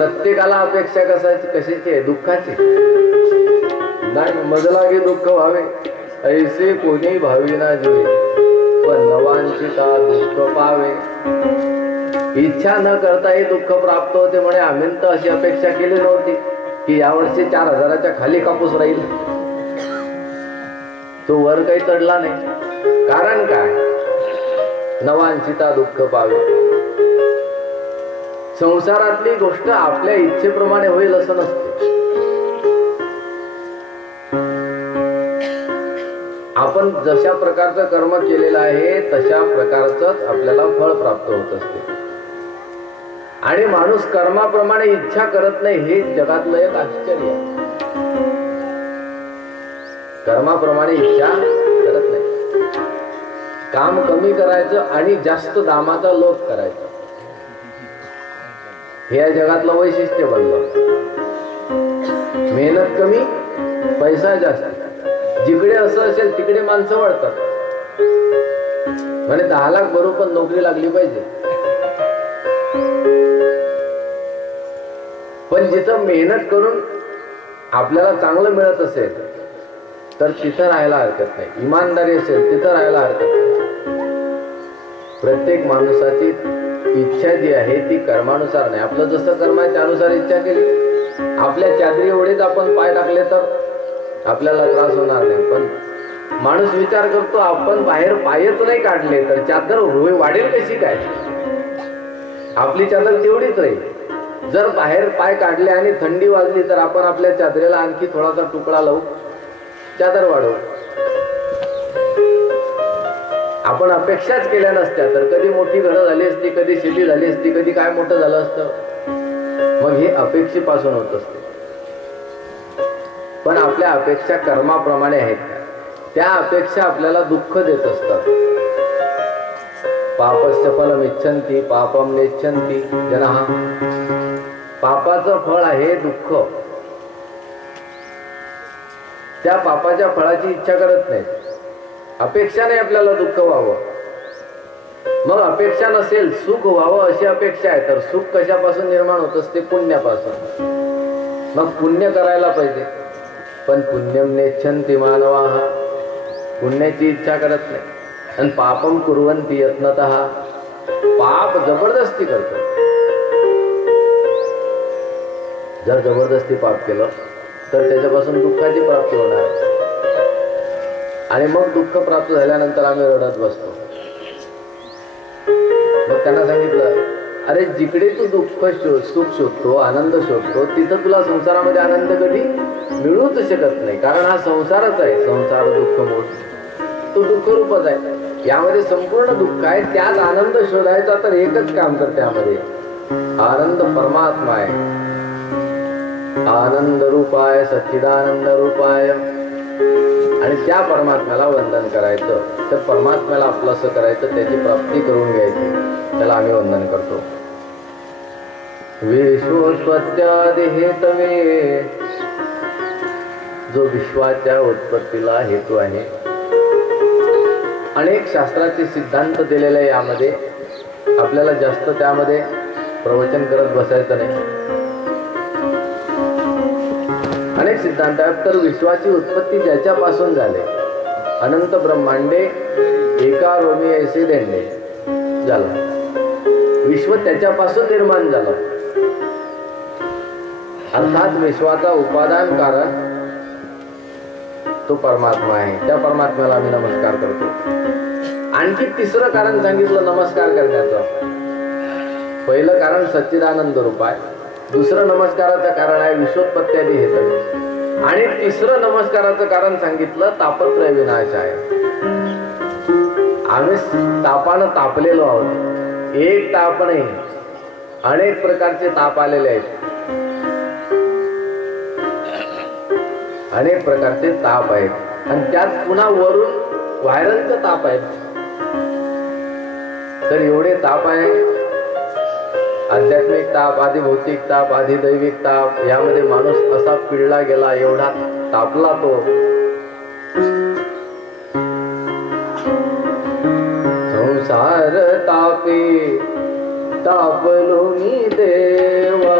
प्रत्येकाला अपेक्षा कशाची आहे? दुःखाची. नाही, मजलागे दुःख व्हावे ऐसे कोणी भाविना जीवे, पण नवांचिता दुःख पावे. इच्छा न करता हे दुःख प्राप्त होते म्हणे. आम्ही तर अशी अपेक्षा केली नव्हती की यावर्षी 4000च्या खाली कापूस राहील. तो वर काही चढला नाही. कारण काय? नवांचिता दुःख पावे. संसारातली गोष्ट आपल्या इच्छेप्रमाणे होईल असं नसते. आपण जशा प्रकारचं कर्म केलेलं आहे तशा प्रकारचंच आपल्याला फळ प्राप्त होत असते. आणि माणूस कर्माप्रमाणे इच्छा करत नाही, हे जगातलं एक आश्चर्य आहे. कर्माप्रमाणे इच्छा करत नाही. काम कमी करायचं आणि जास्त दामाचा लोभ करायचा, हे या जगातलं वैशिष्ट्य बनलं. मेहनत कमी, पैसा जास्त. जिकडे असं असेल तिकडे माणसं वळतात. म्हणजे 10 लाख भरू पण नोकरी लागली पाहिजे. पण जिथं मेहनत करून आपल्याला चांगलं मिळत असेल तर तिथं राहायला हरकत नाही. इमानदारी असेल तिथं राहायला हरकत नाही. प्रत्येक माणसाची इच्छा जी आहे ती कर्मानुसार नाही. आपलं जसं कर्म आहे त्यानुसार इच्छा केली. आपल्या चादरी एवढेच आपण पाय टाकले तर आपल्याला त्रास होणार नाही. पण माणूस विचार करतो आपण बाहेर पायच नाही काढले तर चादर वाढेल कशी काय? आपली चादर तेवढीच राहील. जर बाहेर पाय काढले आणि थंडी वाजली तर आपण आपल्या चादरीला आणखी थोडासा तुकडा लावू, चादर वाढवू. आपण अपेक्षाच केल्या नसत्या तर कधी मोठी घरं झाली असती, कधी शेती झाली असती, कधी काय मोठं झालं असतं. मग हे अपेक्षेपासून होत असते. पण आपल्या अपेक्षा कर्माप्रमाणे आहेत. त्या अपेक्षा आपल्याला दुःख देत असतात. पापस्य फलम इच्छन्ति पापम नेच्छन्ति जनाः. पापाचं फळ आहे दुःख. त्या पापाच्या फळाची इच्छा करत नाही. अपेक्षा नाही आपल्याला दुःख व्हावं. मग अपेक्षा नसेल सुख व्हावं अशी अपेक्षा आहे तर सुख कशापासून निर्माण होत असते? पुण्यापासून. मग पुण्य करायला पाहिजे. पण पुण्यम नेच्छन्ति मानवाः. पुण्याची इच्छा करत नाही. आणि पापम कुर्वन्ति यत्नतः. पाप जबरदस्ती करतो. जर जबरदस्ती पाप केलं तर त्याच्यापासून दुःखाची प्राप्ती होणार आहे. आणि मग दुःख प्राप्त झाल्यानंतर आम्ही रडत बसतो. मग त्यांना सांगितलं, अरे जिकडे तू दुःख सुख शोधतो, आनंद शोधतो, तिथं तुला संसारामध्ये आनंद कधी मिळूच शकत नाही. कारण हा संसारच आहे. संसार दुःख मोठ, तो दुःख रूपच आहे. यामध्ये संपूर्ण दुःख आहे. त्यात आनंद शोधायचा तर एकच काम कर. त्यामध्ये आनंद परमात्मा आहे. आनंद रूपाय सच्चिदानंद रूपाय. आणि त्या परमात्म्याला वंदन करायचं. त्या परमात्म्याला आपलं असं करायचं, त्याची प्राप्ती करून घ्यायची. त्याला आम्ही वंदन करतो. विश्वोत्पत्त्यादि हेतवे. जो विश्वाच्या उत्पत्तीला हेतू आहे. अनेक शास्त्राचे सिद्धांत दिलेले आहे. यामध्ये आपल्याला जास्त त्यामध्ये प्रवचन करत बसायचं नाही. अनेक सिद्धांत आहेत. तर विश्वाची उत्पत्ती ज्याच्यापासून झाले, अनंत ब्रह्मांडे एका रोमी ऐसे देणे झालं. विश्व त्याच्यापासून निर्माण झालं. अर्थात विश्वाचा उपादान कारण तो परमात्मा आहे. त्या परमात्म्याला आम्ही नमस्कार करतो. आणखी तिसरं कारण सांगितलं नमस्कार करण्याचं. पहिलं कारण सच्चिदानंद रूप आहे. दुसरं नमस्काराचं कारण आहे विश्वोत्पत्त्यादि हेतवे. आणि तिसरं नमस्काराचं कारण सांगितलं तापत्रय विनाश आहे. आम्ही तापानं तापलेलो आहोत. एक ताप नाही, अनेक प्रकारचे ताप आलेले आहेत. अनेक प्रकारचे ताप आहेत. आणि त्यात पुन्हा वरून व्हायरलचे ताप आहेत. तर एवढे ताप आहे. आध्यात्मिक ताप, आधी भौतिक ताप, आधी दैविक ताप. यामध्ये माणूस असा पिळला गेला, एवढा तापला तो. संसार तापे तापलो मी देवा.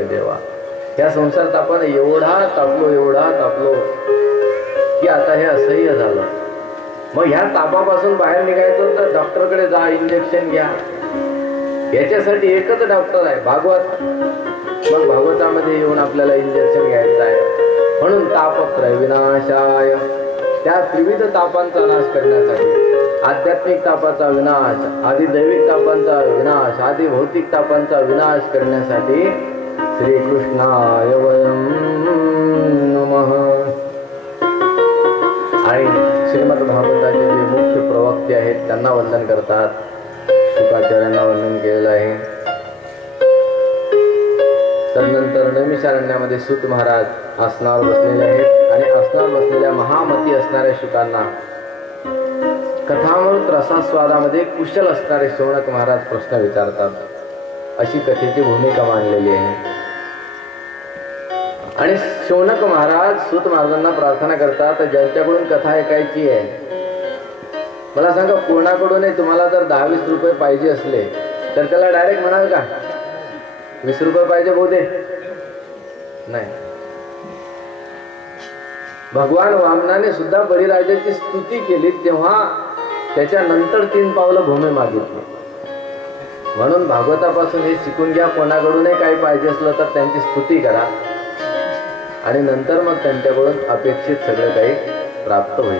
रे देवा. या संसार तापाने एवढा तापलो की आता हे असह्य झालं. मग ह्या तापापासून बाहेर निघायचं तर डॉक्टरकडे जा, इंजेक्शन घ्या. याच्यासाठी एकच डॉक्टर आहे, भागवत. मग भागवतामध्ये येऊन आपल्याला इंजेक्शन घ्यायचं आहे. म्हणून तापत्रय विनाशाय, त्या त्रिविध तापांचा नाश करण्यासाठी, आध्यात्मिक तापाचा विनाश, आधी दैविक तापांचा विनाश, आधी भौतिक तापांचा विनाश करण्यासाठी श्रीकृष्णाय वयं नमः. आणि श्रीमद भागवताचे जे मुख्य प्रवक्ते आहेत त्यांना वंदन करतात. शुकाचार्यांना वंदन केलेलं आहे. तदनंतर नैमिषारण्यामध्ये सूत महाराज आसनावर बसलेले आहेत आणि आसनावर बसलेल्या महामती असणाऱ्या शुकांना कथामृत रसास्वादामध्ये कुशल असणारे शौनक महाराज प्रश्न विचारतात. अशी कथेची भूमिका मांडलेली आहे. आणि शौनक महाराज सूत महाराजांना प्रार्थना करतात, ज्यांच्याकडून कथा ऐकायची आहे मला सांगा, कोणाकडूनही तुम्हाला जर 10-20 रुपये पाहिजे असले तर त्याला डायरेक्ट म्हणाल का 20 रुपये पाहिजे बोधे? नाही. भगवान वामनाने सुद्धा बळीराजाची स्तुती केली तेव्हा त्याच्यानंतर 3 पावलं भूमी मागितली. म्हणून भागवतापासून हे शिकून घ्या, कोणाकडूनही काही पाहिजे असलं तर त्यांची स्तुती करा आणि नंतर मग त्यांच्याकडून अपेक्षित सगळं काही प्राप्त होईल.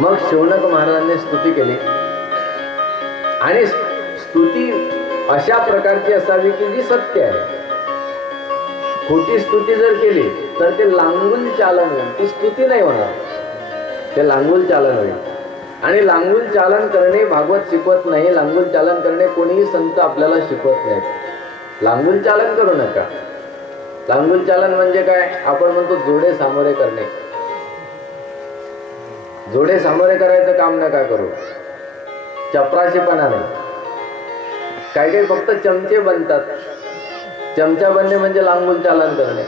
मग शौनक महाराजांनी स्तुती केली आणि स्तुती अशा प्रकारची असावी की जी सत्य आहे. खोटी स्तुती जर केली तर ते लांगुल चालन होईल, ती स्तुती नाही होणार, ते लांगुल चालन होईल. आणि लांगुल चालन करणे भागवत शिकवत नाही, लांगुल चालन करणे कोणीही संत आपल्याला शिकवत नाहीत. लांगुल चालन करू नका. लांगुल चालन म्हणजे काय? आपण म्हणतो जोडे सामोरे करणे. जोडे सामोरे करायचं काम नका करू, चपराशीपणा नाही. काही काही फक्त चमचे बनतात. चमचा बनणे म्हणजे लांगुल चालन करणे.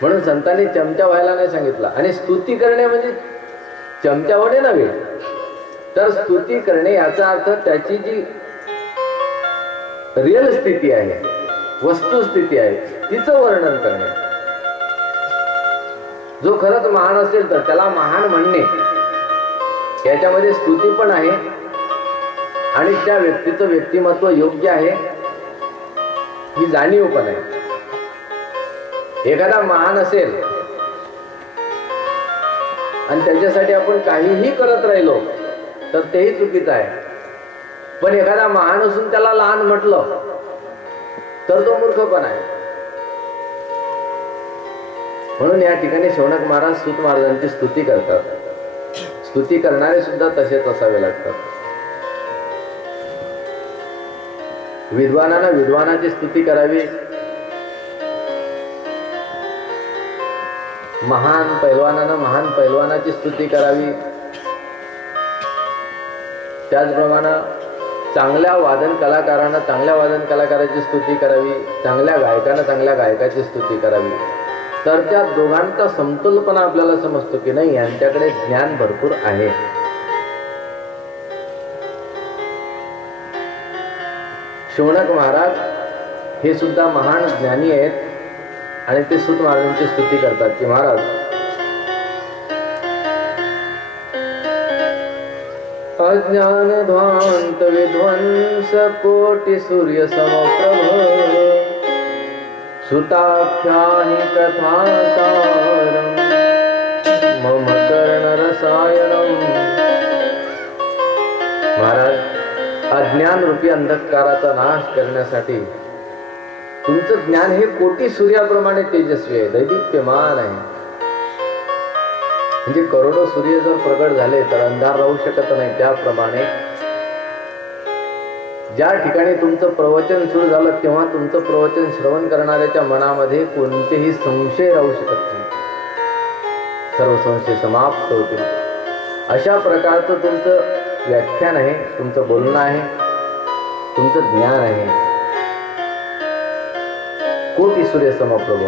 म्हणून संतांनी चमचा व्हायला नाही सांगितलं. आणि स्तुती करणे म्हणजे चमचा होणे नव्हे, तर स्तुती करणे याचा अर्थ त्याची जी रिअल स्थिती आहे, वस्तुस्थिती आहे, तिचं वर्णन करणे. जो खरंच महान असेल तर त्याला महान म्हणणे, याच्यामध्ये स्तुती पण आहे आणि त्या व्यक्तीचं व्यक्तिमत्व योग्य आहे ही जाणीव पण आहे. एखादा महान असेल आणि त्याच्यासाठी आपण काहीही करत राहिलो तर तेही चुकीचं आहे. पण एखादा महान असून त्याला लहान म्हटलं तर तो मूर्खपणा आहे. म्हणून या ठिकाणी शौनक महाराज सूत महाराजांची स्तुती करतात. स्तुती करणारे सुद्धा तसेच असावे लागतात. विद्वानांना विद्वानाची स्तुती करावी, महान पैलवानांना महान पैलवानाची स्तुती करावी. त्याचप्रमाणे चांगल्या वादन कलाकारांना चांगल्या वादन कलाकाराची स्तुती करावी, चांगल्या गायकांना चांगल्या गायकाची स्तुती करावी. तर त्या दोघांचा समतोलपणा आपल्याला समजतो की नाही, यांच्याकडे ज्ञान भरपूर आहे. शौनक महाराज हे सुद्धा महान ज्ञानी आहेत आणि ते सूत महाराजांची स्तुती करतात की महाराज, अज्ञान ध्वांत विध्वंस कोटि सूर्य समप्रभ सुताख्याहि कथा सारम मम कर्ण रसायनम. महाराज, अज्ञान रूपी अंधकाराचा नाश करण्यासाठी तुमचं ज्ञान हे कोटी सूर्याप्रमाणे तेजस्वी आहे, दैदिप्यमान आहे. म्हणजे करोडो सूर्य जर प्रगट झाले तर अंधार राहू शकत नाही. त्याप्रमाणे ज्या ठिकाणी तुमचं प्रवचन सुरू झालं तेव्हा तुमचं प्रवचन श्रवण करणाऱ्याच्या मनामध्ये कोणतेही संशय राहू शकत नाही. सर्व संशय समाप्त होतील. अशा प्रकारचं तुमचं व्याख्यान आहे, तुमचं बोलणं आहे, तुमचं ज्ञान आहे. कोटी सूर्य समप्रभ.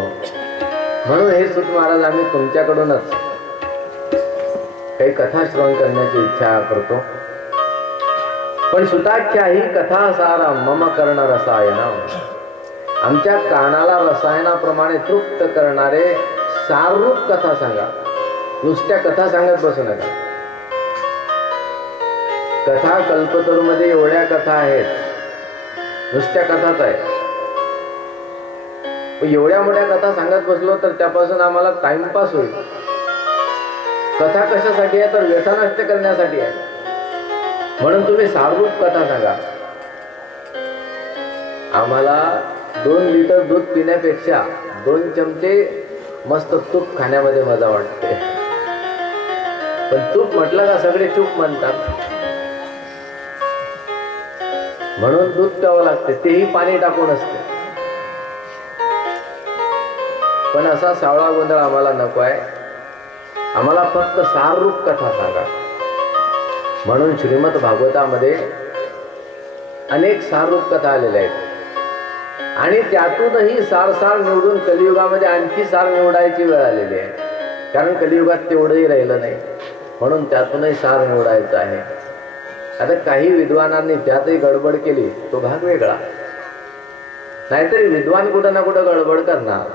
म्हणून हे सूत महाराज, आम्ही तुमच्याकडूनच काही कथा श्रवण करण्याची इच्छा करतो. पण सुताख्याही कथा सारा मम कर्ण रसायन, आमच्या कानाला रसायनाप्रमाणे तृप्त करणारे साररूप कथा सांगा. नुसत्या कथा सांगत बसू नका. कथा कल्पतरूमध्ये एवढ्या कथा आहेत, नुसत्या कथाच आहे. एवढ्या मोठ्या कथा सांगत बसलो तर त्यापासून आम्हाला टाइमपास होईल. कथा कशासाठी आहे तर व्यथा नष्ट करण्यासाठी आहे. म्हणून तुम्ही साररूप कथा सांगा. आम्हाला 2 लिटर दूध पिण्यापेक्षा 2 चमचे मस्त तूप खाण्यामध्ये मजा वाटते. पण तूप म्हटलं का सगळे चूप म्हणतात, म्हणून दूध प्यावं लागते, तेही पाणी टाकून असते. पण असा सावळा गोंधळ आम्हाला नको आहे. आम्हाला फक्त साररूप कथा सांगा. म्हणून श्रीमद भागवतामध्ये अनेक साररूप कथा आलेल्या आहेत आणि त्यातूनही सार निवडून कलियुगामध्ये आणखी सार निवडायची वेळ आलेली आहे. कारण कलियुगात तेवढंही राहिलं नाही, म्हणून त्यातूनही सार निवडायचं आहे. आता काही विद्वानांनी त्यातही गडबड केली, तो भाग वेगळा. नाहीतरी विद्वान कुठं ना कुठं गडबड करणार.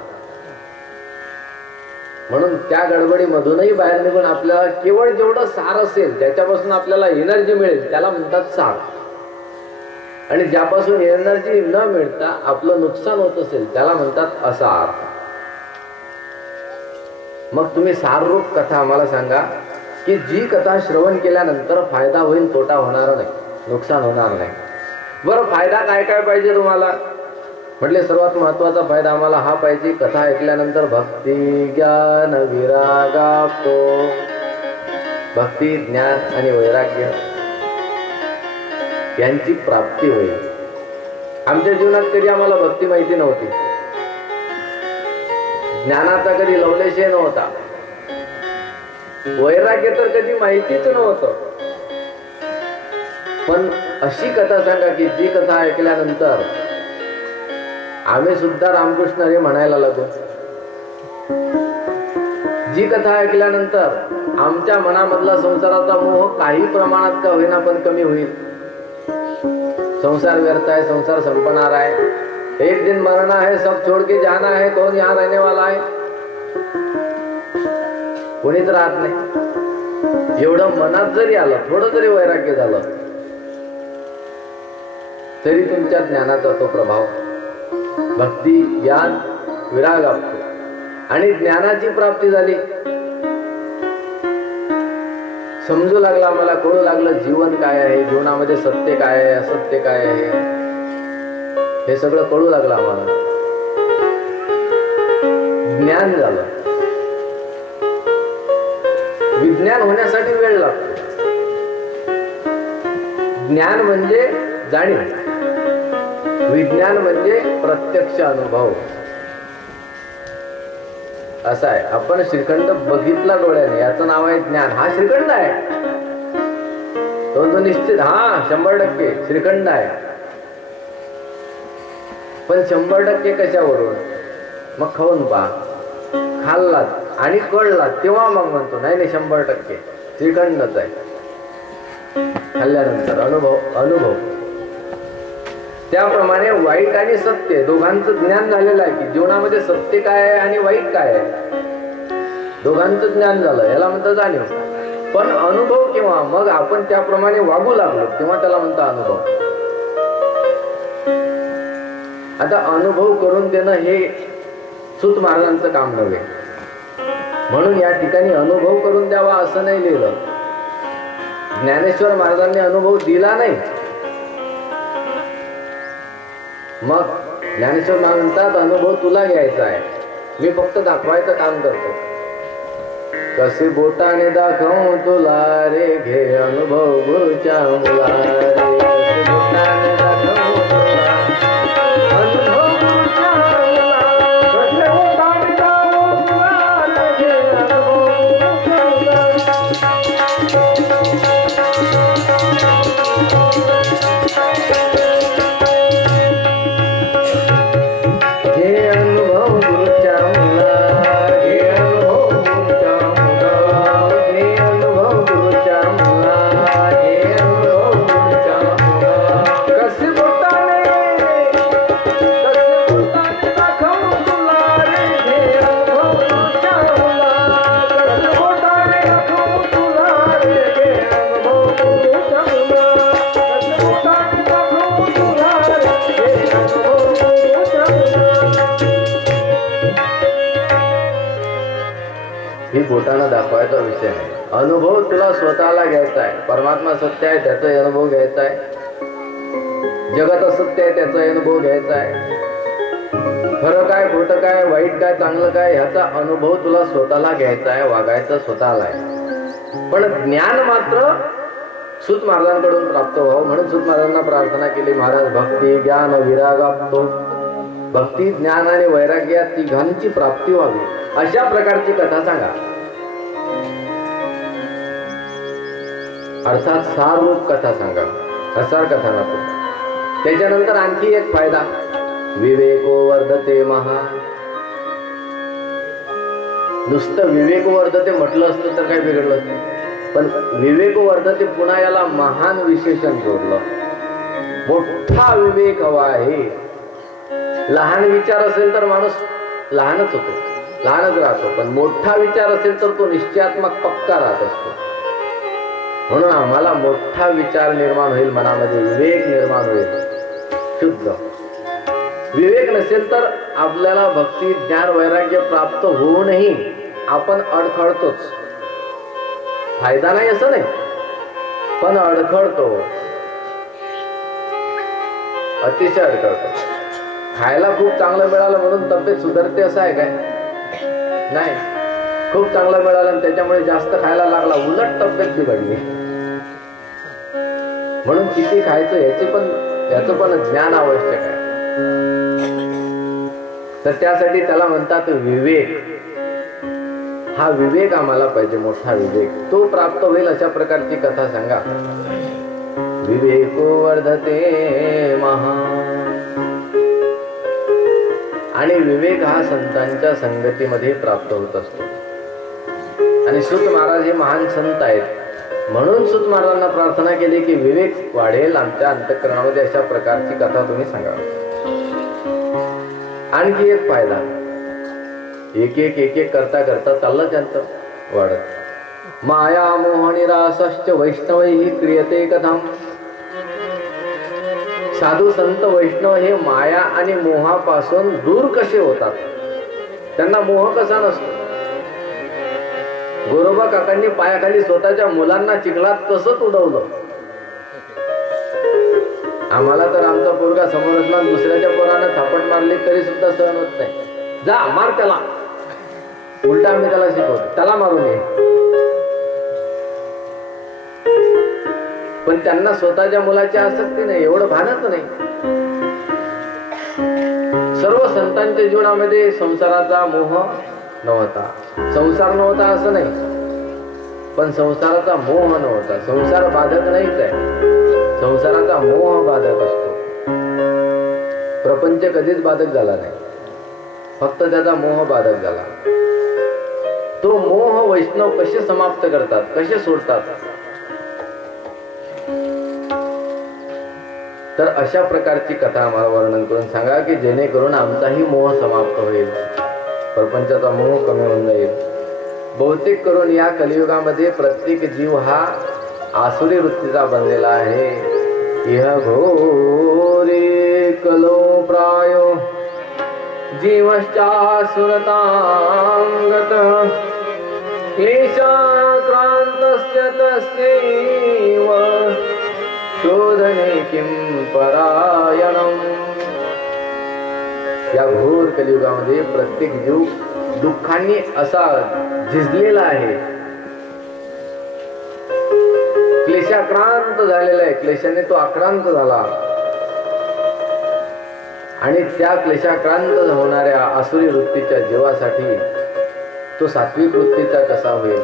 म्हणून त्या गडबडीमधूनही बाहेर निघून आपल्याला केवळ जेवढं सार असेल, ज्याच्यापासून आपल्याला एनर्जी मिळेल, त्याला म्हणतात सार. आणि ज्यापासून एनर्जी न मिळता आपलं नुकसान होत असेल, त्याला म्हणतात असार. मग तुम्ही साररूप कथा आम्हाला सांगा की जी कथा श्रवण केल्यानंतर फायदा होईल, तोटा होणार नाही, नुकसान होणार नाही. बरं, फायदा काय काय पाहिजे तुम्हाला? म्हटले सर्वात महत्वाचा फायदा आम्हाला हा पाहिजे, कथा ऐकल्यानंतर भक्ती ज्ञान विरागाप्तो. भक्ती ज्ञान आणि वैराग्य यांची प्राप्ती होईल. आमच्या जीवनात कधी आम्हाला भक्ती माहिती नव्हती, ज्ञानाचा कधी लवलेशही नव्हता, वैराग्य तर कधी माहितीच नव्हतं. पण अशी कथा सांगा की जी कथा ऐकल्यानंतर आम्ही सुद्धा रामकृष्ण हरी म्हणायला लागू. जी कथा ऐकल्यानंतर आमच्या मनामधला संसाराचा मोह काही प्रमाणात का होईना पण कमी होईल. संसार व्यर्थ है, संसार संपणार आहे, एक दिन मरना है, सब छोड़ के जाना है, कौन यहाँ रहने वाला है, कोणीच राहत नाही. एवढं मनात जरी आलं, थोडं जरी वैराग्य झालं, तरी तुमच्या ज्ञानाचा तो प्रभाव भक्ती ज्ञान विराग असतो. आणि ज्ञानाची प्राप्ती झाली, समजू लागला, आम्हाला कळू लागलं जीवन काय आहे, जीवनामध्ये सत्य काय आहे, असत्य काय आहे, हे सगळं कळू लागलं आम्हाला. ज्ञान झालं. विज्ञान होण्यासाठी वेळ लागतो. ज्ञान म्हणजे जाणीव, विज्ञान म्हणजे प्रत्यक्ष अनुभव. असा आहे. आपण श्रीखंड बघितला डोळ्याने, याचं नाव आहे ज्ञान. हा श्रीखंड आहे, तो निश्चित, हा 100% श्रीखंड आहे. पण 100% कशावरून? मग खाऊन पहा, खाल्लात आणि कळला तेव्हा मग म्हणतो नाही नाही 100% श्रीखंडच आहे. खाल्ल्यानंतर अनुभव. त्याप्रमाणे वाईट आणि सत्य दोघांचं ज्ञान झालेलं आहे की जीवनामध्ये सत्य काय आहे आणि वाईट काय आहे, दोघांचं ज्ञान झालं, याला म्हणतात जाणीव. पण अनुभव केव्हा? मग आपण त्याप्रमाणे वागू लागलो तेव्हा त्याला म्हणतात अनुभव. आता अनुभव करून देणं हे सूत महाराजांचं काम नव्हे. म्हणून या ठिकाणी अनुभव करून द्यावा असं नाही लिहिलं. ज्ञानेश्वर महाराजांनी अनुभव दिला नाही. मग ज्ञानेश्वर महाराज म्हणतात अनुभव तुला घ्यायचा आहे, मी फक्त दाखवायचं काम करतो. कसे बोटाने दाखवू तुला रे, घे अनुभव गुरुच्या मुला रे. कसे बोटाने दाखवू तुला अनुभव गुरुच्या मुला, कसे बोटाने दाखवू तुला रे, घे अनुभव गुरुच्या मुला. घे अनुभव गुरुच्या मुला, घे अनुभव गुरुच्या मुला, घे अनुभव गुरुच्या मुला, घे अनुभव गुरुच्या मुला. बोटानं दाखवायचा विषय नाही. अनुभव तुला स्वतःला घ्यायचा आहे. परमात्मा सत्य आहे त्याचा अनुभव घ्यायचा आहे, जगत असत्य आहे त्याचा अनुभव घ्यायचा आहे, खरं काय खोटं काय वाईट काय चांगलं काय ह्याचा अनुभव तुला स्वतःला घ्यायचा आहे, वागायचं स्वतःला आहे. पण ज्ञान मात्र सूत महाराजांकडून प्राप्त व्हावं म्हणून सूत महाराजांना प्रार्थना केली, महाराज भक्ती ज्ञान विरागाप्तो, भक्ती ज्ञान आणि वैराग्य या तिघांची प्राप्ती व्हावी अशा प्रकारची कथा सांगा. अर्थात साररूप कथा सांगा, असार कथा नको. त्याच्यानंतर आणखी एक फायदा, विवेको वर्धते महा. नुसतं विवेक वर्धते म्हटलं असतं तर काय बिघडलं असतं, पण विवेक वर्धते पुन्हा याला महान विशेषण जोडलं. मोठा विवेक हवा आहे. लहान विचार असेल तर माणूस लहानच होतो, लहानच राहतो, पण मोठा विचार असेल तर तो निश्चयात्मक पक्का राहत असतो. म्हणून आम्हाला मोठा विचार निर्माण होईल, मनामध्ये विवेक निर्माण होईल शुद्ध. विवेक नसेल तर आपल्याला भक्ती ज्ञान वैराग्य प्राप्त होऊनही आपण अडखळतोच. फायदा नाही असं नाही, पण अडखळतो, अतिशय अडखळतो. खायला खूप चांगलं मिळालं म्हणून तब्येत सुधारते असं आहे काय? नाही. खूप चांगलं मिळालं आणि त्याच्यामुळे जास्त खायला लागला, उलट तब्येत बिघडली. म्हणून किती खायचं याचं पण ज्ञान आवश्यक आहे. तर त्यासाठी त्याला म्हणतात विवेक. हा विवेक आम्हाला पाहिजे, मोठा विवेक. तो प्राप्त होईल अशा प्रकारची कथा सांगा. विवेको वर्धते महा. आणि विवेक हा संतांच्या संगतीमध्ये प्राप्त होत असतो. आणि सूत महाराज हे महान संत आहेत म्हणून सूत महाराजांना प्रार्थना केली की विवेक वाढेल आमच्या अंतःकरणामध्ये अशा प्रकारची कथा तुम्ही सांगा. आणखी एक फायदा, एक एक एक एक करता करता चाललं त्यांचं वाढत. माया मोह निरासश्च वैष्णवैहि क्रियते कथम. साधू संत वैष्णव हे माया आणि मोहापासून दूर कसे होतात, त्यांना मोह कसा नसतो. गोरोबा काकांनी पायाखाली स्वतःच्या मुलांना चिखलात कसं तुडवलं. आम्हाला तर आमचा पोरगा समोर असला दुसऱ्याच्या पोरानं थापट मारली तरी सुद्धा सहन होत नाही. जा मार त्याला, उलटा आम्ही त्याला शिकवतो, त्याला मारू नये. पण त्यांना स्वतःच्या मुलाची आसक्ती नाही, एवढं भानच नाही. सर्व संतांच्या जीवनामध्ये संसाराचा मोह नव्हता. संसार नव्हता असं नाही, पण संसाराचा मोह नव्हता. संसार बाधक नाहीच आहे, संसाराचा मोह बाधक असतो. प्रपंच कधीच बाधक झाला नाही, फक्त त्याचा मोह बाधक झाला. तो मोह वैष्णव कसे समाप्त करतात, कसे सोडतात, तर अशा प्रकारची कथा आम्हाला वर्णन करून सांगा की जेणेकरून आमचाही मोह समाप्त होईल, प्रपंचाचा मोह कमी होऊन जाईल. बहुतेक करून या कलियुगामध्ये प्रत्येक जीव हा आसुरी वृत्तीचा बनलेला आहे. इह घोरे कलो प्रायो जीवश्चासुरतां गतः क्लेशाक्रान्तस्य तस्यैव शोधने किं परायणम्. या घोर कलियुगामध्ये प्रत्येक जीव दुःखांनी असा झिजलेला आहे, क्लेशाक्रांत झालेला आहे. क्लेशाने तो आक्रांत झाला आणि त्या क्लेशाक्रांत होणाऱ्या आसुरी वृत्तीच्या जीवासाठी तो सात्विक वृत्तीचा कसा होईल,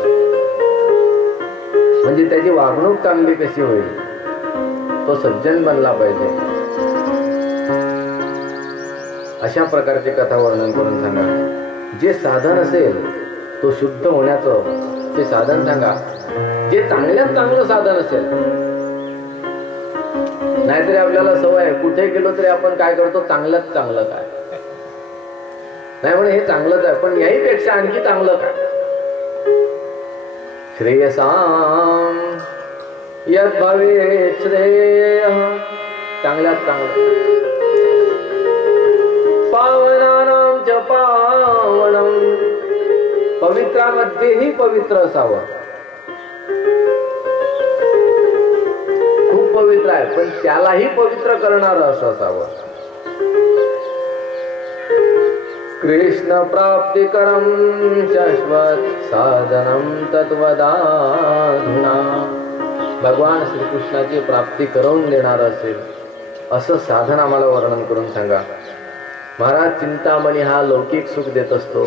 म्हणजे त्याची वागणूक चांगली कशी होईल, तो सज्जन बनला पाहिजे. अशा प्रकारची कथा वर्णन करून सांगा. जे साधन असेल तो शुद्ध होण्याचं ते साधन सांगा. जे चांगल्यात चांगलं साधन असेल, नाहीतरी आपल्याला सवय आहे कुठे गेलो तरी आपण काय करतो, चांगल्यात चांगलं काय नाही म्हणे, हे चांगलंच आहे पण याही पेक्षा आणखी चांगलं काय. श्रेयसाम यद भवेत् श्रेयः, चांगल्यात चांगलं. पावनानां च पावनम् पवित्रामध्येही पवित्र असावं. खूप पवित्र आहे पण त्यालाही पवित्र करणारं असं असावं. कृष्ण प्राप्तिकरं शाश्वत साधनं तत्वदाधुना. भगवान श्रीकृष्णाची प्राप्ती करून देणार असेल असं साधन आम्हाला वर्णन करून सांगा. महाराज, चिंतामणी हा लौकिक सुख देत असतो,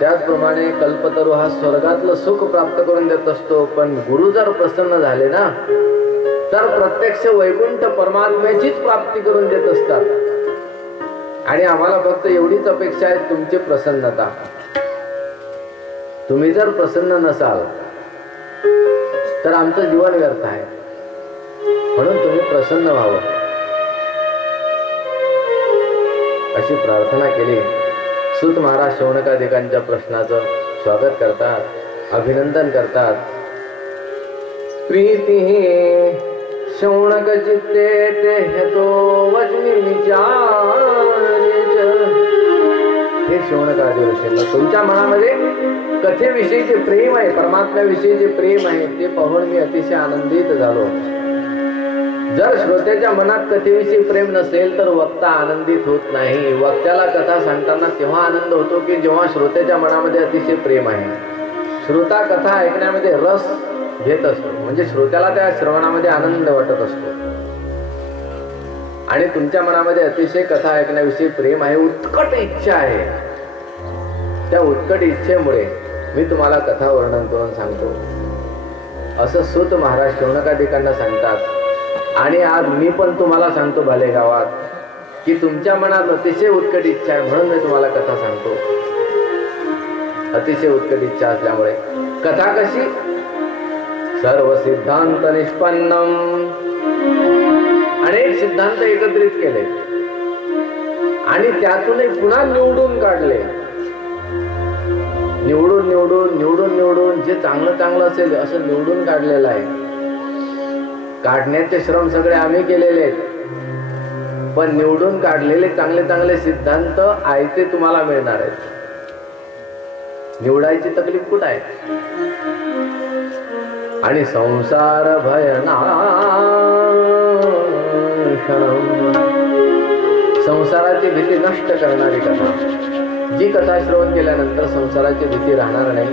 त्याचप्रमाणे कल्पतरू हा स्वर्गातलं सुख प्राप्त करून देत असतो. पण गुरु जर प्रसन्न झाले ना तर प्रत्यक्ष वैकुंठ परमात्म्याचीच प्राप्ती करून देत असतात. आणि आम्हाला फक्त एवढीच अपेक्षा आहे, तुमची प्रसन्नता. तुम्ही जर प्रसन्न नसाल तर आमचं जीवन व्यर्थ आहे. म्हणून तुम्ही प्रसन्न व्हावं अशी प्रार्थना केली. सूत महाराज शौनकादिकांच्या प्रश्नाचं स्वागत करतात, अभिनंदन करतात. प्रीती शौनक चित्ते ते हेतो वचनी विचारेच. हे शौनकादी ऋषींना, तुमच्या मनामध्ये कथेविषयी जे प्रेम आहे, परमात्म्याविषयी जे प्रेम आहे ते पाहून मी अतिशय आनंदित झालो. जर श्रोत्याच्या मनात कथेविषयी प्रेम नसेल तर वक्ता आनंदित होत नाही. वक्त्याला कथा सांगताना तेव्हा आनंद होतो की जेव्हा श्रोत्याच्या मनामध्ये अतिशय प्रेम आहे. श्रोता कथा ऐकण्यामध्ये रस घेत असतो, म्हणजे श्रोत्याला त्या श्रवणामध्ये आनंद वाटत असतो. आणि तुमच्या मनामध्ये अतिशय कथा ऐकण्याविषयी प्रेम आहे, उत्कट इच्छा आहे. त्या उत्कट इच्छेमुळे मी तुम्हाला कथा वर्णन करून सांगतो असं सूत महाराज शौनकादिकांना सांगतात. आणि आज मी पण तुम्हाला सांगतो भले गावात की तुमच्या मनात अतिशय उत्कट इच्छा आहे म्हणून मी तुम्हाला कथा सांगतो. अतिशय उत्कट इच्छा असल्यामुळे कथा कशी, सर्व सिद्धांत निष्पन्नम, अनेक सिद्धांत एकत्रित केले आणि त्यातूनही पुन्हा निवडून काढले. निवडून निवडून निवडून निवडून जे चांगलं चांगलं असेल असं निवडून काढलेलं आहे. काढण्याचे श्रम सगळे आम्ही केलेले आहेत, पण निवडून काढलेले चांगले चांगले सिद्धांत आयते तुम्हाला मिळणार आहेत. निवडायची तकलीफ कुठं आहे. आणि संसार भयनाशनम, संसाराची भीती नष्ट करणारी कथा. जी कथा श्रवण केल्यानंतर संसाराची भीती राहणार नाही,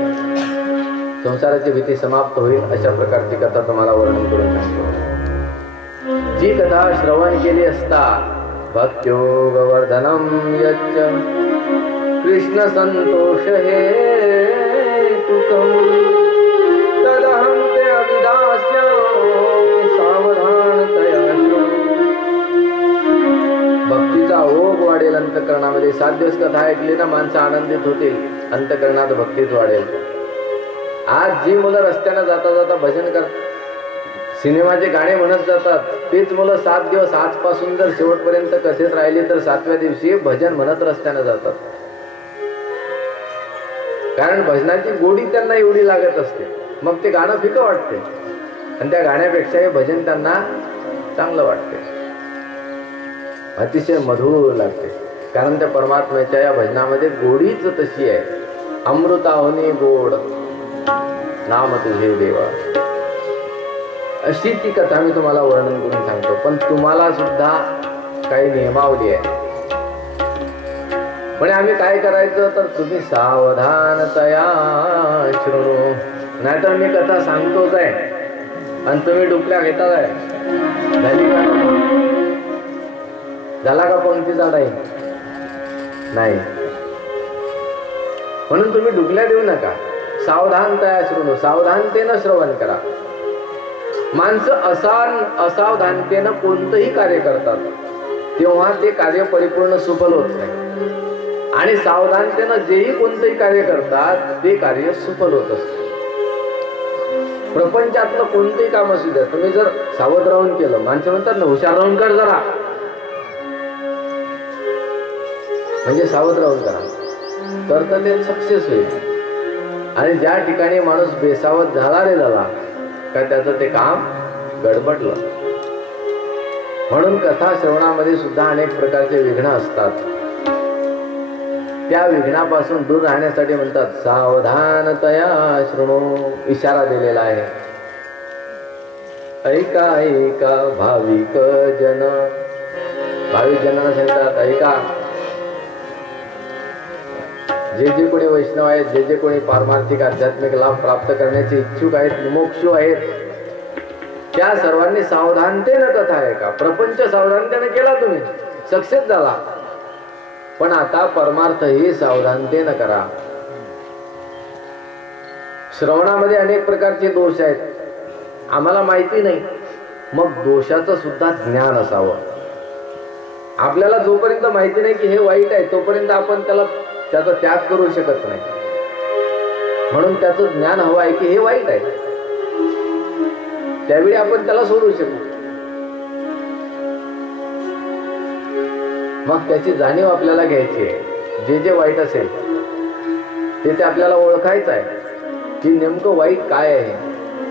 संसाराची भीती समाप्त होईल अशा प्रकारची कथा तुम्हाला वर्णन करून सांगतो. जी कथा श्रवण केली असता भक्त्योगवर्धनम यच्च कृष्ण संतोष हेतुकम तदहं ते अभिदास्यामि सावधानतया. भक्तीचा ओघ वाढेल अंतःकरणामध्ये. 7 दिवस कथा ऐकली ना माणसं आनंदित होतील, अंतःकरणात भक्तीच वाढेल. आज जी मुलं रस्त्याने जाता जाता भजन करतात, सिनेमाचे गाणे म्हणत जातात, तीच मुलं 7 दिवस आजपासून जर शेवटपर्यंत कथेत राहिली तर 7व्या दिवशी भजन म्हणत रस्त्याने जातात. कारण भजनाची गोडी त्यांना एवढी लागत असते. मग ते गाणं फिकं वाटते आणि त्या गाण्यापेक्षा हे भजन त्यांना चांगलं वाटते, अतिशय मधुर लागते. कारण त्या परमात्म्याच्या या भजनामध्ये गोडीच तशी आहे. अमृताहुनी गोड नाम तुझे देवा, अशी ती कथा मी तुम्हाला वर्णन करून सांगतो. पण तुम्हाला सुद्धा काही नियमावली आहे. पण आम्ही काय करायचं तर तुम्ही सावधानतया शृणू. नाहीतर मी कथा सांगतोच आहे आणि तुम्ही डुकल्या घेतात आहे. झाला का पंक्तीचा नाही. म्हणून तुम्ही डुकल्या देऊ नका. सावधानतया शृणू, सावधानतेनं श्रवण करा. माणसं असावधानतेनं कोणतंही कार्य करतात तेव्हा ते कार्य परिपूर्ण सफल होत नाही. आणि सावधानतेनं जेही कोणतंही कार्य करतात ते कार्य सफल होत असते. प्रपंचातलं कोणतंही काम असू द्या, तुम्ही जर सावध राहून केलं, माणसं म्हणतात ना हुशार राहून कर जरा, म्हणजे सावध राहून करा तर ते सक्सेस होईल. आणि ज्या ठिकाणी माणूस बेसावध झाला रे झाला का त्याचं ते काम गडबडलं. म्हणून कथा श्रवणामध्ये सुद्धा अनेक प्रकारचे विघ्न असतात. त्या विघ्नापासून दूर राहण्यासाठी म्हणतात सावधानतया शृणु, इशारा दिलेला आहे. ऐका ऐका भाविक जन, भाविक जनांना सांगतात ऐका, जे जे कोणी वैष्णव आहेत, जे जे कोणी पारमार्थिक आध्यात्मिक लाभ प्राप्त करण्याचे इच्छुक आहेत, मुमुक्षु आहेत, त्या सर्वांनी सावधानतेनं कथा ऐका. प्रपंच सावधानतेने केला, तुम्ही सक्सेस झाला, पण आता परमार्थ ही सावधानतेनं करा. श्रवणामध्ये अनेक प्रकारचे दोष आहेत, आम्हाला माहिती नाही, मग दोषाचं सुद्धा ज्ञान असावं. आपल्याला जोपर्यंत माहिती नाही की हे वाईट आहे तोपर्यंत आपण त्याचा त्याग करू शकत नाही. म्हणून त्याचं ज्ञान हवं आहे की हे वाईट आहे, त्यावेळी आपण त्याला सोडू शकू. मग त्याची जाणीव आपल्याला घ्यायची आहे. जे जे वाईट असेल ते आपल्याला ओळखायचं आहे की नेमकं वाईट काय आहे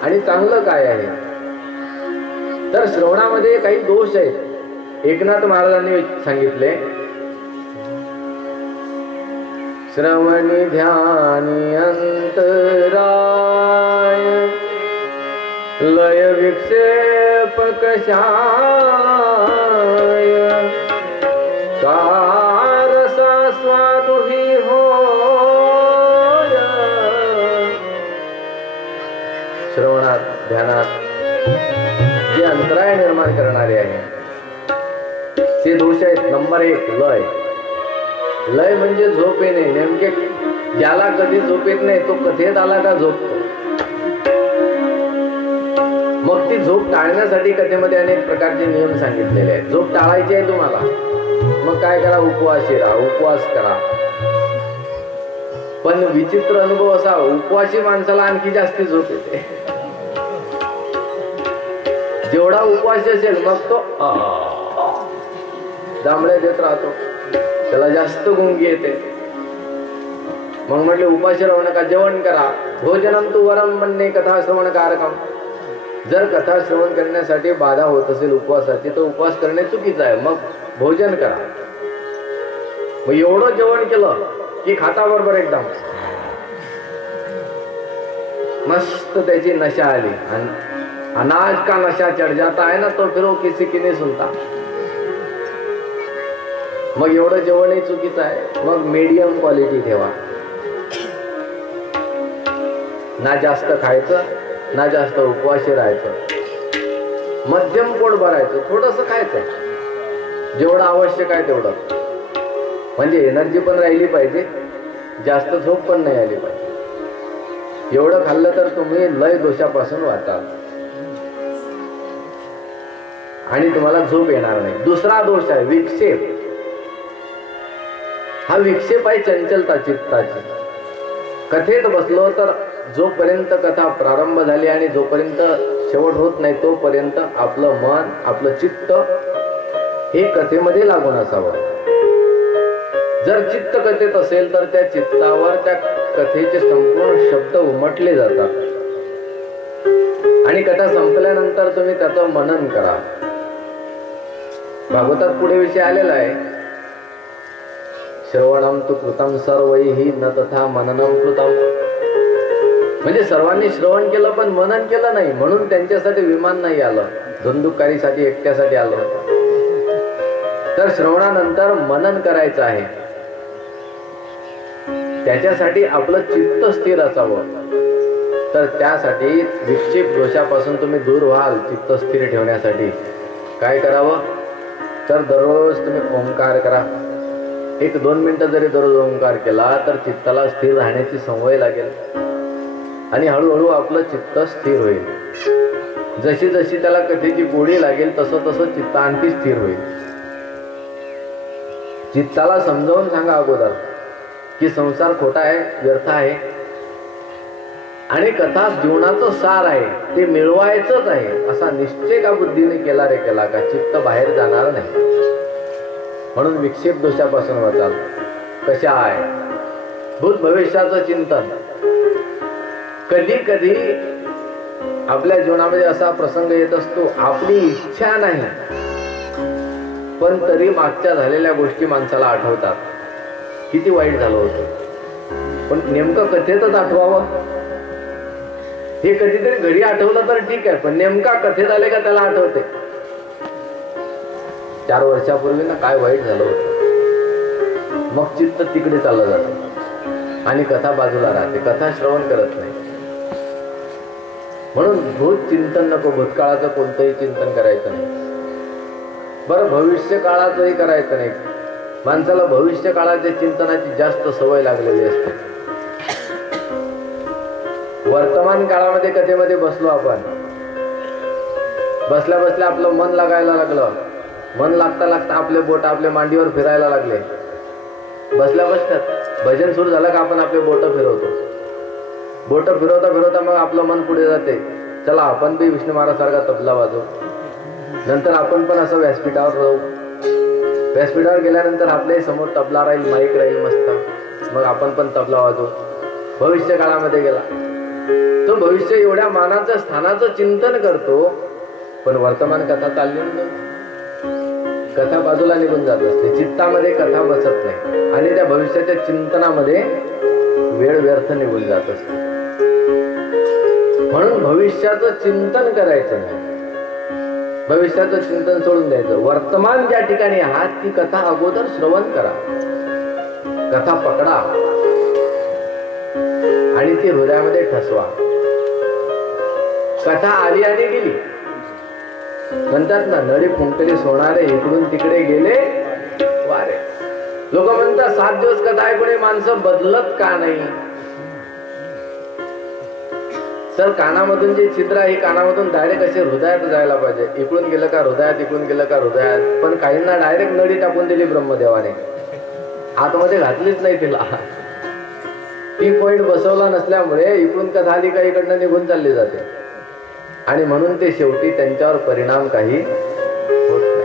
आणि चांगलं काय आहे. तर श्रवणामध्ये काही दोष आहेत. एकनाथ महाराजांनी सांगितले, श्रवणी ध्यानी अंतराय लय विक्षेप कषाय कारसा स्वादुही होय. श्रवणात ध्यानात जे अंतराय निर्माण करणारे आहे ते दोष आहेत. नंबर 1 लय. लय म्हणजे झोप येणे. नेमके ज्याला कधी झोप येत नाही तो कथेत आला का झोपतो. मग ती झोप टाळण्यासाठी कथेमध्ये अनेक प्रकारचे नियम सांगितलेले आहेत. झोप टाळायची आहे तुम्हाला, मग काय करा, उपवासी राहा, उपवास करा. पण विचित्र अनुभव असा, उपवासी माणसाला आणखी जास्ती झोप येते. जेवढा उपवासी असेल मग तो जांभळे देत राहतो, त्याला जास्त गुंगी येते. मग म्हटले उपाशी राहू नका, जेवण करा. भोजनम तू वरम म्हणणे कथा श्रवण कारकम. जर कथा श्रवण करण्यासाठी बाधा होत असेल उपवासाची तर उपवास करणे चुकीचं आहे, मग भोजन करा. मग एवढं जेवण केलं की खाता बरोबर एकदम मस्त त्याची नशा आली. अनाज का नशा चढ़ जाता है ना तो फिर वो किसी की नहीं सुनता. मग एवढं जेवणही चुकीचं आहे. मग मीडियम क्वालिटी ठेवा, ना जास्त खायचं ना जास्त उपवाशी राहायचं, मध्यम पोट भरायचं, थोडंसं खायचं, जेवढं आवश्यक आहे तेवढं. म्हणजे एनर्जी पण राहिली पाहिजे, जास्त झोप पण नाही आली पाहिजे. एवढं खाल्लं तर तुम्ही लय दोषापासून वाचाल आणि तुम्हाला झोप येणार नाही. दुसरा दोष आहे विक्षेप. हा विक्षेप आहे चंचलता चित्ताची. कथेत बसलो तर जोपर्यंत कथा प्रारंभ झाली आणि जोपर्यंत शेवट होत नाही तोपर्यंत आपलं मन, आपलं चित्त हे कथेमध्ये लागून असावं. जर चित्त कथेत असेल तर त्या चित्तावर त्या कथेचे संपूर्ण शब्द उमटले जातात आणि कथा संपल्यानंतर तुम्ही त्याचं मनन करा. भागवतात पुढे विषय आलेला आहे, श्रवणम तु कृतम सर्वैहि न तथा मननम कृतम. म्हणजे सर्वांनी श्रवण केलं पण मनन केलं नाही, म्हणून त्यांच्यासाठी विमान नाही आलं, धुंदुकारीसाठी एकट्यासाठी आलं होतं. तर श्रवणानंतर मनन करायचं आहे, त्याच्यासाठी आपलं चित्त स्थिर असावं. तर त्यासाठी विक्षेप दोषापासून तुम्ही दूर व्हाल. चित्त स्थिर ठेवण्यासाठी काय करावं, तर दररोज तुम्ही ओंकार करा. 1-2 मिनिटं जरी दररोज ओंकार केला तर चित्ताला स्थिर राहण्याची सवय लागेल आणि हळूहळू आपलं चित्त स्थिर होईल. जशी जशी त्याला कथेची गोडी लागेल तसं तसं चित्त आणखी स्थिर होईल. चित्ताला समजावून सांगा अगोदर की संसार खोटा आहे, व्यर्थ आहे आणि कथा जीवनाचं सार आहे, ते मिळवायचंच आहे असा निश्चय का बुद्धीने केला रे केला का चित्त बाहेर जाणार नाही. म्हणून विक्षेप दोषापासून वाचाल. कशा आहे भूत भविष्याचं चिंतन. कधी कधी आपल्या जीवनामध्ये असा प्रसंग येत असतो, आपली इच्छा नाही पण तरी मागच्या झालेल्या गोष्टी माणसाला आठवतात. किती वाईट झालं होतं, पण नेमकं कथेतच आठवावं. हे कधीतरी घरी आठवलं तर ठीक आहे, पण नेमका कथेत आले का त्याला आठवते. 4 वर्षापूर्वी ना काय वाईट झालं होतं, मग चित्त तिकडे चाललं जातं आणि कथा बाजूला राहते, कथा श्रवण करत नाही. म्हणून भूत चिंतन नको, भूतकाळाचं कोणतंही चिंतन करायचं नाही. बरं, भविष्य काळाचंही करायचं नाही. माणसाला भविष्य काळाच्या चिंतनाची जास्त सवय लागलेली असते. वर्तमान काळामध्ये कथेमध्ये बसलो आपण, बसल्या बसल्या आपलं मन लागायला लागलं, मन लागता लागता आपले बोट आपल्या मांडीवर फिरायला लागले. बसल्या बसल्यात भजन सुरू झालं का आपण आपले बोट फिरवतो, बोट फिरवता फिरवता मग आपलं मन पुढे जाते, चला आपण बी विष्णू महाराजांसारखा तबला वाजवू. नंतर आपण पण असं व्यासपीठावर राहू. व्यासपीठावर गेल्यानंतर आपल्याही समोर तबला राहील, माईक राहील मस्त, मग आपण पण तबला वाजवू. भविष्य काळामध्ये गेला तो भविष्य एवढ्या मानाचं स्थानाचं चिंतन करतो, पण वर्तमान कथा चालली नाही, कथा बाजूला निघून जात असते. चित्तामध्ये कथा बसत नाही आणि त्या भविष्याच्या चिंतनामध्ये वेळ व्यर्थ निघून जात असते. म्हणून भविष्याचं चिंतन करायचं नाही, भविष्याचं चिंतन सोडून द्यायचं. वर्तमान ज्या ठिकाणी आहात ती कथा अगोदर श्रवण करा, कथा पकडा आणि ती हृदयामध्ये ठसवा. कथा आली आणि गेली म्हणतात ना, नळी फुंकली सोनारे इकडून तिकडे गेले वारे. लोक म्हणतात 7 दिवस कथा ऐकून माणसं बदलत का नाही. तर कानामधून जे छिद्र आहे कानामधून डायरेक्ट असे हृदयात जायला पाहिजे. इकडून गेलं का हृदयात, इकडून गेलं का हृदयात. पण काहींना डायरेक्ट नळी टाकून दिली ब्रह्मदेवाने, आतमध्ये घातलीच नाही तिला. ती पॉइंट बसवला नसल्यामुळे इकडून कथा आली का इकडनं निघून चालली जाते आणि म्हणून ते शेवटी त्यांच्यावर परिणाम काही होत नाही.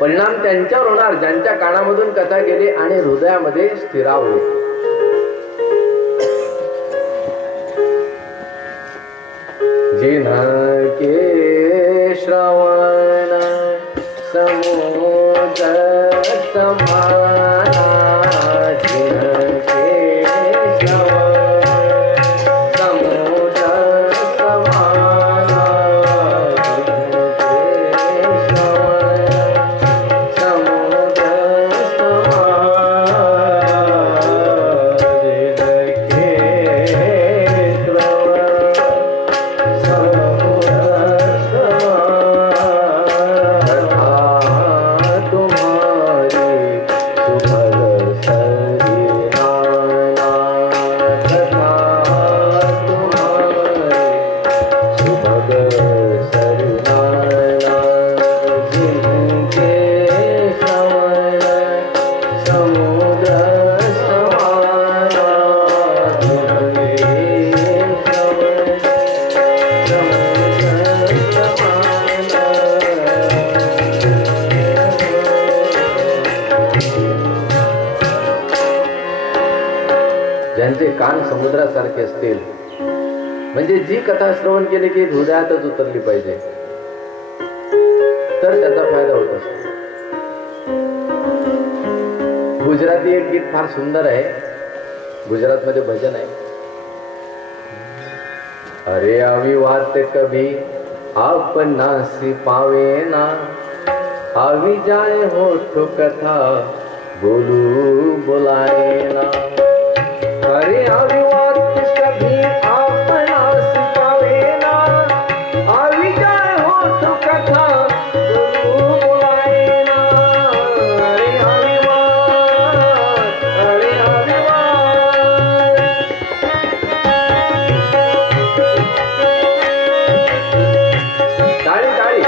परिणाम त्यांच्यावर होणार ज्यांच्या कानामधून कथा गेली आणि हृदयामध्ये स्थिरावली. जिन्हके श्रवण समुद्र समाना, जिन्हके ज्यांचे कान समुद्रासारखे असतील, म्हणजे जी कथा श्रवण केली की हृदयातच उतरली पाहिजे, तर त्याचा फायदा होत असतो. गुजराती एक गीत फार सुंदर आहे, गुजरात मध्ये भजन आहे. अरे आवी वात कभी आपनासी पावे ना, आवी जाए होठ कथा बोलू बोलाए ना. अरे आवी वात कभी आपनास पावे ना, आवी जाए होठ कथा बोलू बोलाए ना. अरे आवी वात, अरे आवी वात. टाळी टाळी.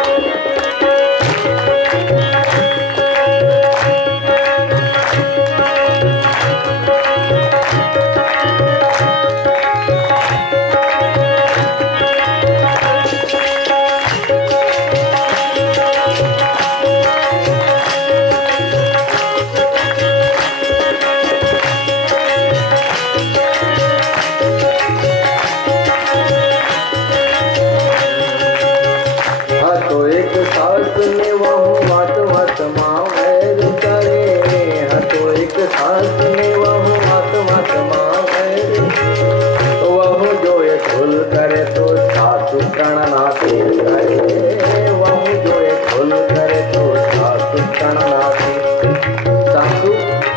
सासू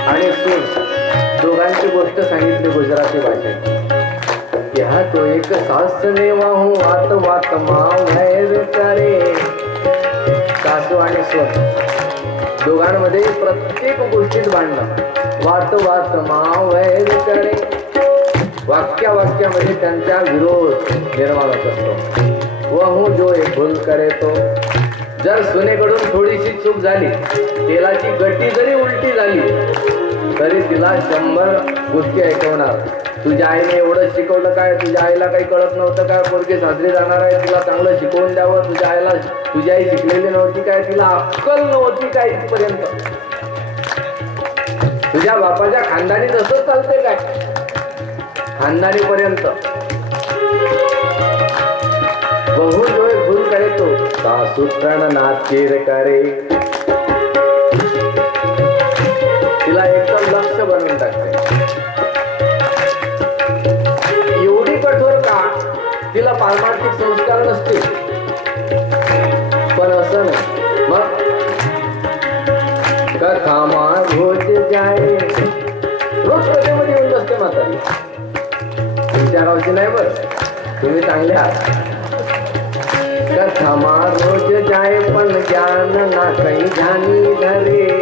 आणि सून दोघांची गोष्ट सांगितली गुजराती भाषेत. ह्या तो एक सासने वाहू वात वात माव भैर करे. सासू आणि सून दोघांमध्ये प्रत्येक गोष्टीत भांडणं. वात वात माव भैर करे. वाक्यामध्ये त्यांचा विरोध निर्माण होत असतो. वहू जो एक भूल करे तो. जर सुनेकडून थोडीशी चूक झाली, तेलाची गट्टी जरी उलटी झाली तरी तिला 100 गोष्टी ऐकवणार. तुझ्या आईने एवढं शिकवलं काय, तुझ्या आईला काही कळत नव्हतं काय, पोरगी सासरी जाणार आहे तिला चांगलं शिकवून द्यावं, तुझ्या आईला तुझी आई शिकलेली नव्हती काय, तिला अक्कल नव्हती काय इथपर्यंत, तुझ्या बापाच्या खानदानी तसंच चालतंय काय खानदानी पर्यंत. बहु जो भूल करे तो सासू नाचीर करे. तिला एकदम लक्ष बनवून टाकते. एवढी कठोर का, तिला पारमार्थिक संस्कार नसते, पण असं नाही. मग कथामा रोज जाय, रोज कथेमध्ये येऊन बसते म्हातारी. तुमच्या गावची नाही बरं, तुम्ही चांगले आहात. कथामा रोज जाय पण ज्ञान ना काही ध्यानी धरे.